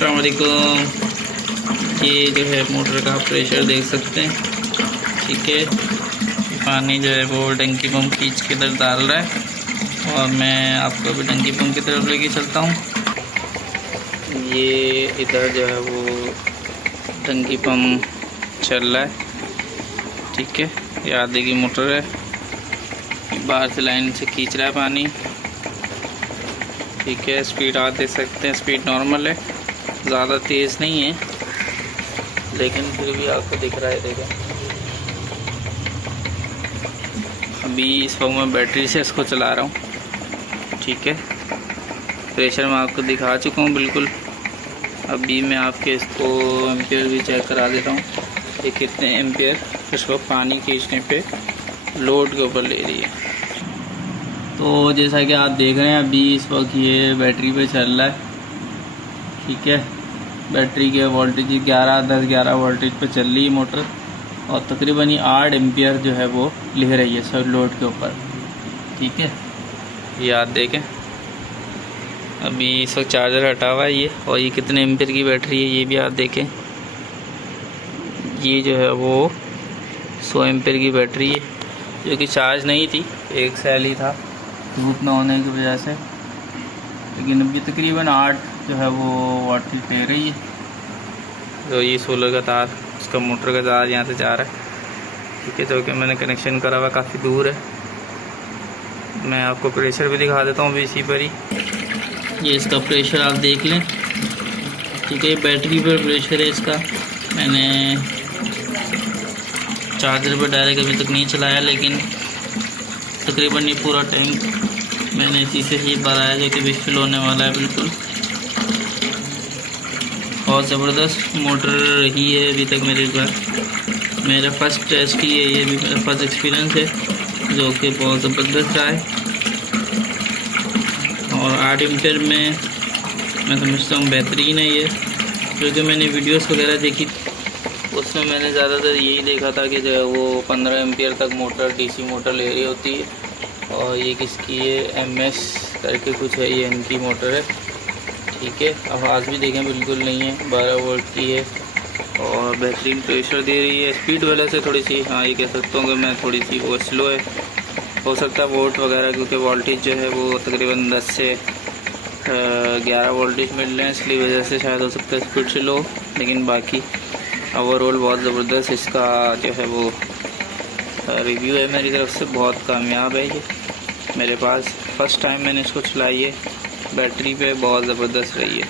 अस्सलाम वालेकुम। ये जो है मोटर का प्रेशर देख सकते हैं, ठीक है। पानी जो है वो टंकी पंप खींच के इधर डाल रहा है और मैं आपको भी टंकी पंप की तरफ लेके चलता हूँ। ये इधर जो है वो टंकी पंप चल रहा है, ठीक है। ये आधे की मोटर है, बाहर से लाइन से खींच रहा है पानी, ठीक है। स्पीड आप देख सकते हैं, स्पीड नॉर्मल है, ज़्यादा तेज़ नहीं है, लेकिन फिर भी आपको दिख रहा है। देखें, अभी इस वक्त मैं बैटरी से इसको चला रहा हूँ, ठीक है। प्रेशर मैं आपको दिखा चुका हूँ बिल्कुल। अभी मैं आपके इसको एम्पियर भी चेक करा देता हूँ, ये कितने एम्पियर इस वक्त पानी खींचने पे लोड के ऊपर ले रही है। तो जैसा कि आप देख रहे हैं, अभी इस वक्त ये बैटरी पे चल रहा है, ठीक है। बैटरी के वोल्टेज 11 वोल्टेज पे चल रही है मोटर और तकरीबन 8 एम्पियर जो है वो ले रही है सब लोड के ऊपर, ठीक है। ये आप देखें, अभी इस वक्त चार्जर हटा हुआ है ये, और ये कितने एम्पियर की बैटरी है ये भी आप देखें। ये जो है वो 100 एम्पियर की बैटरी है, जो कि चार्ज नहीं थी, एक सेल ही था धूप ना होने की वजह से, लेकिन अभी तकरीबन 8 जो है वो वाट ले रही है। तो ये सोलर का तार, उसका मोटर का तार यहाँ से जा रहा है, ठीक है, जो कि मैंने कनेक्शन करा हुआ काफ़ी दूर है। मैं आपको प्रेशर भी दिखा देता हूँ अभी इसी पर ही। ये इसका प्रेशर आप देख लें, ठीक है। बैटरी पर प्रेशर है इसका। मैंने चार्जर पर डायरेक्ट अभी तक नहीं चलाया, लेकिन तकरीबन ये पूरा टैंक मैंने इसी से ही भराया, जो कि फिल होने वाला है बिल्कुल। बहुत ज़बरदस्त मोटर रही है अभी तक मेरे पास। मेरा फर्स्ट टेस्ट ही है ये, भी मेरा फर्स्ट एक्सपीरियंस है, जो कि बहुत ज़बरदस्त रहा है। और 8 एम्पियर में मैं समझता हूँ बेहतरीन है ये, क्योंकि मैंने वीडियोस वगैरह देखी, उसमें मैंने ज़्यादातर यही देखा था कि जो है वो 15 एम्पियर तक मोटर डीसी मोटर ले रही होती है। और ये किसकी है, MS करके कुछ है, ये इनकी मोटर है, ठीक है। आवाज़ भी देखें बिल्कुल नहीं है, 12 वोल्ट की है और बेहतरीन प्रेशर दे रही है। स्पीड वाले से थोड़ी सी, हाँ ये कह सकता हूँ कि मैं थोड़ी सी वो स्लो है, हो सकता है वोल्ट वगैरह, क्योंकि वोल्टेज जो है वो तकरीबन 10 से 11 वोल्टेज मिल रहे हैं, इसलिए वजह से शायद हो सकता है स्पीड स्लो, लेकिन बाकी ओवरऑल बहुत ज़बरदस्त इसका जो है वो रिव्यू है मेरी तरफ से। बहुत कामयाब है ये, मेरे पास फर्स्ट टाइम मैंने इसको चलाई है, बैटरी पे बहुत ज़बरदस्त रही है।